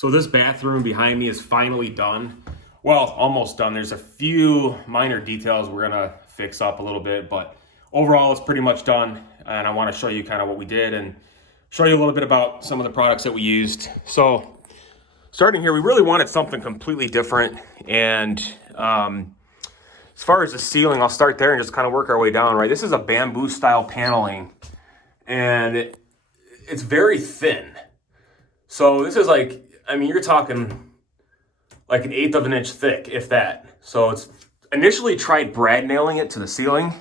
So this bathroom behind me is finally done. Well, almost done. There's a few minor details we're gonna fix up a little bit, but overall it's pretty much done. And I wanna show you kind of what we did and show you a little bit about some of the products that we used. So starting here, we really wanted something completely different. And as far as the ceiling, I'll start there and just kind of work our way down, right? This is a bamboo style paneling and it's very thin. So this is like, I mean, you're talking like 1/8 of an inch thick, if that. So it's initially tried brad nailing it to the ceiling.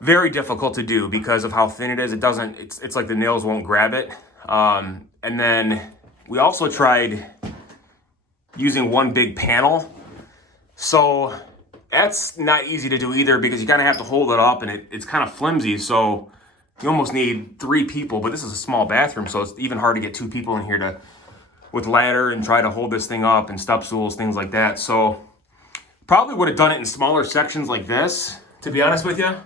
Very difficult to do because of how thin it is. It's like the nails won't grab it. And then we also tried using one big panel. So that's not easy to do either because you kind of have to hold it up and it's kind of flimsy. So you almost need 3 people, but this is a small bathroom, so it's even hard to get 2 people in here with ladder and try to hold this thing up and step stools, things like that. So probably would have done it in smaller sections like this, to be honest with you,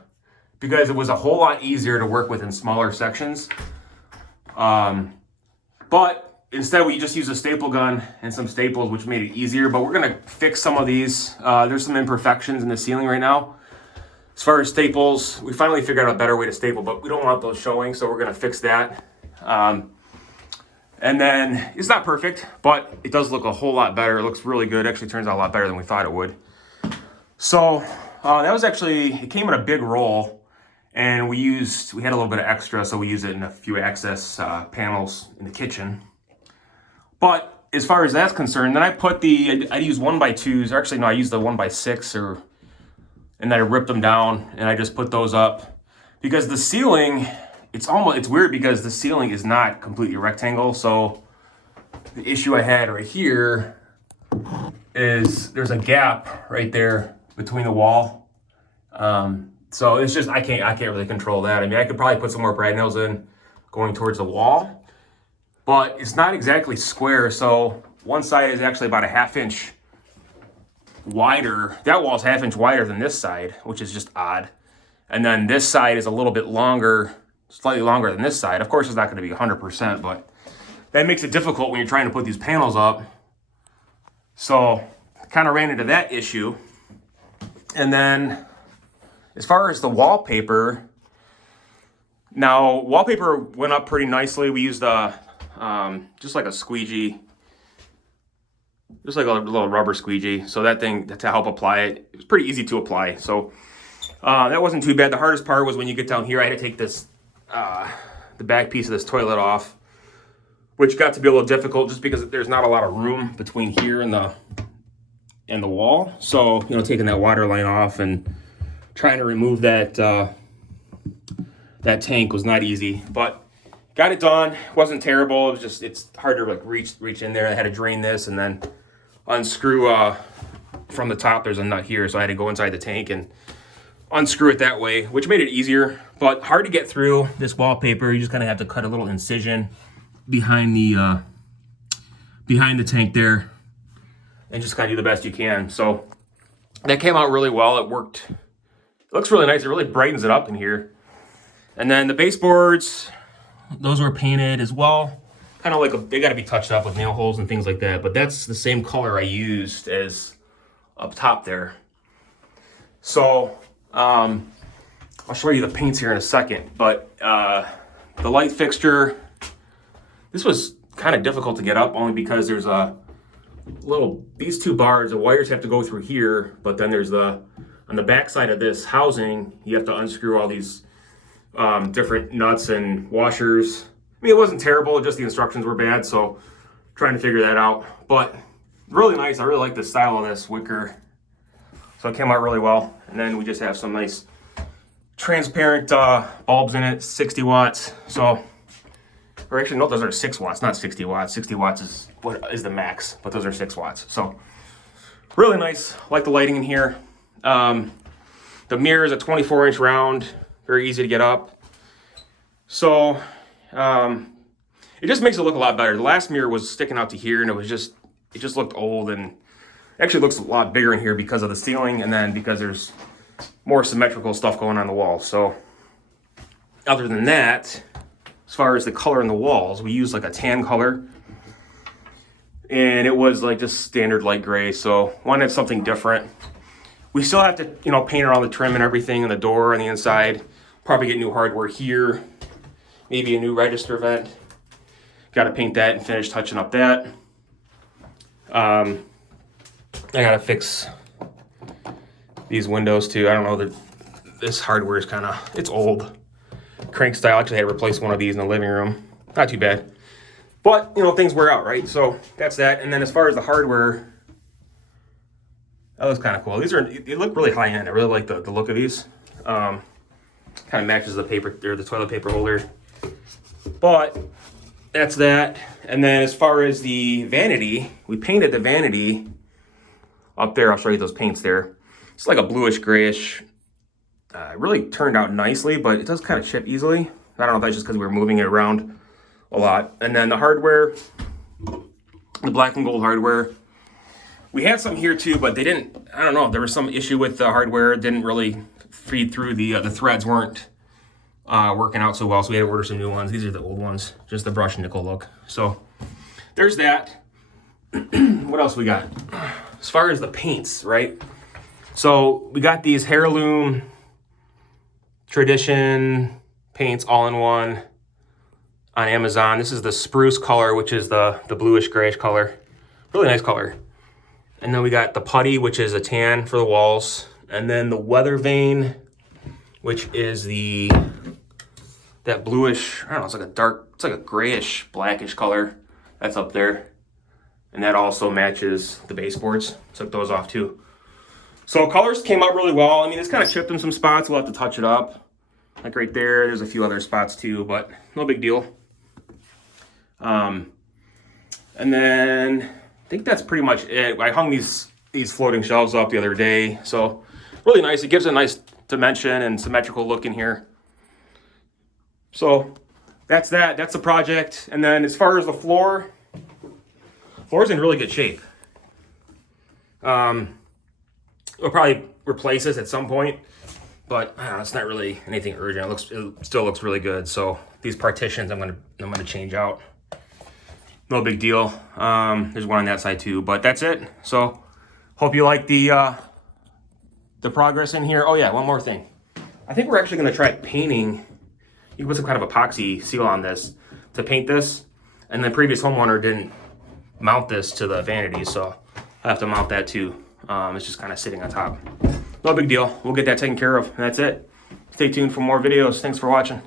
because it was a whole lot easier to work with in smaller sections. But instead we just used a staple gun and some staples, which made it easier, but we're gonna fix some of these. There's some imperfections in the ceiling right now. As far as staples, we finally figured out a better way to staple, but we don't want those showing, so we're gonna fix that. And then it's not perfect, but it does look a whole lot better. It looks really good. Actually turns out a lot better than we thought it would. So that was actually, it came in a big roll, and we had a little bit of extra, so we used it in a few access panels in the kitchen. But as far as that's concerned, then I used 1x2s, or actually no, I used the 1x6 and then I ripped them down and I just put those up because the ceiling, it's weird because the ceiling is not completely rectangle. So the issue I had right here is there's a gap right there between the wall. So it's just, I can't really control that. I mean, I could probably put some more brad nails in going towards the wall, but it's not exactly square. So one side is actually about a 1/2 inch wider. That wall's 1/2 inch wider than this side, which is just odd. And then this side is a little bit longer, slightly longer than this side. Of course, it's not going to be 100%, but that makes it difficult when you're trying to put these panels up. So kind of ran into that issue. And then as far as the wallpaper, now wallpaper went up pretty nicely. We used just like a squeegee, just like a little rubber squeegee. So that thing, to help apply it, it was pretty easy to apply. So that wasn't too bad. The hardest part was when you get down here, I had to take this, the back piece of this toilet off, which got to be a little difficult just because there's not a lot of room between here and the wall. So, taking that water line off and trying to remove that, that tank was not easy, but got it done. Wasn't terrible. It was just, it's hard to like reach in there. I had to drain this and then unscrew from the top. There's a nut here, so I had to go inside the tank and unscrew it that way, which made it easier, but hard to get through this wallpaper. You just kind of have to cut a little incision behind the tank there and just kind of do the best you can. So that came out really well. It worked. It looks really nice. It really brightens it up in here. And then the baseboards, those were painted as well. Kind of like they got to be touched up with nail holes and things like that, but that's the same color I used as up top there. So I'll show you the paints here in a second, but the light fixture, this was kind of difficult to get up only because there's these 2 bars, the wires have to go through here, but then there's on the back side of this housing, you have to unscrew all these different nuts and washers. I mean, it wasn't terrible, just the instructions were bad, so trying to figure that out. But really nice. I really like the style of this wicker. So it came out really well. And then we just have some nice transparent bulbs in it, 60 watts. So, or actually, no, those are 6 watts, not 60 watts. 60 watts is the max, but those are 6 watts. So really nice. Like the lighting in here. The mirror is a 24-inch round, very easy to get up. So it just makes it look a lot better. The last mirror was sticking out to here, and it just looked old, and actually looks a lot bigger in here because of the ceiling, and then because there's more symmetrical stuff going on the wall. So other than that, as far as the color in the walls, we used like a tan color. And it was like just standard light gray, so wanted something different. We still have to, you know, paint around the trim and everything, and the door on the inside. Probably get new hardware here. Maybe a new register vent. Got to paint that and finish touching up that. I got to fix these windows too. I don't know, that this hardware is kind of, it's old. Crank style. Actually, I had to replace one of these in the living room. Not too bad. But, you know, things wear out, right? So that's that. And then as far as the hardware, that was kind of cool. These they look really high end. I really like the look of these. Kind of matches the paper, or the toilet paper holder. But that's that. And then as far as the vanity, we painted the vanity up there. I'll show you those paints there. It's like a bluish grayish. It really turned out nicely, but it does kind of chip easily. I don't know if that's just because we were moving it around a lot. And then the hardware, the black and gold hardware, we had some here too, but they didn't, I don't know, there was some issue with the hardware. It didn't really feed through. The threads weren't working out so well, so we had to order some new ones. These are the old ones, just the brushed nickel look. So there's that. What else we got? As far as the paints, right? So we got these Heirloom Tradition paints all in one on Amazon. This is the spruce color, which is the bluish grayish color. Really nice color. And then we got the putty, which is a tan for the walls. And then the weather vane, which is that bluish, I don't know, it's like a dark, it's like a grayish, blackish color. That's up there. And that also matches the baseboards. Took those off too. So colors came out really well. I mean, it's kind of chipped in some spots. We'll have to touch it up. Like right there, there's a few other spots too, but no big deal. And then I think that's pretty much it. I hung these floating shelves up the other day. So really nice. It gives a nice dimension and symmetrical look in here. So that's that. That's the project. And then as far as the floor's in really good shape. We'll probably replace this at some point, but I don't know, it's not really anything urgent. It still looks really good. So these partitions I'm gonna change out. No big deal. There's one on that side too, but that's it. So hope you like the progress in here. Oh yeah, one more thing. I think we're actually gonna try painting. You can put some kind of epoxy seal on this to paint this. And the previous homeowner didn't mount this to the vanity, so I have to mount that too. It's just kind of sitting on top. No big deal. We'll get that taken care of, and that's it. Stay tuned for more videos. Thanks for watching.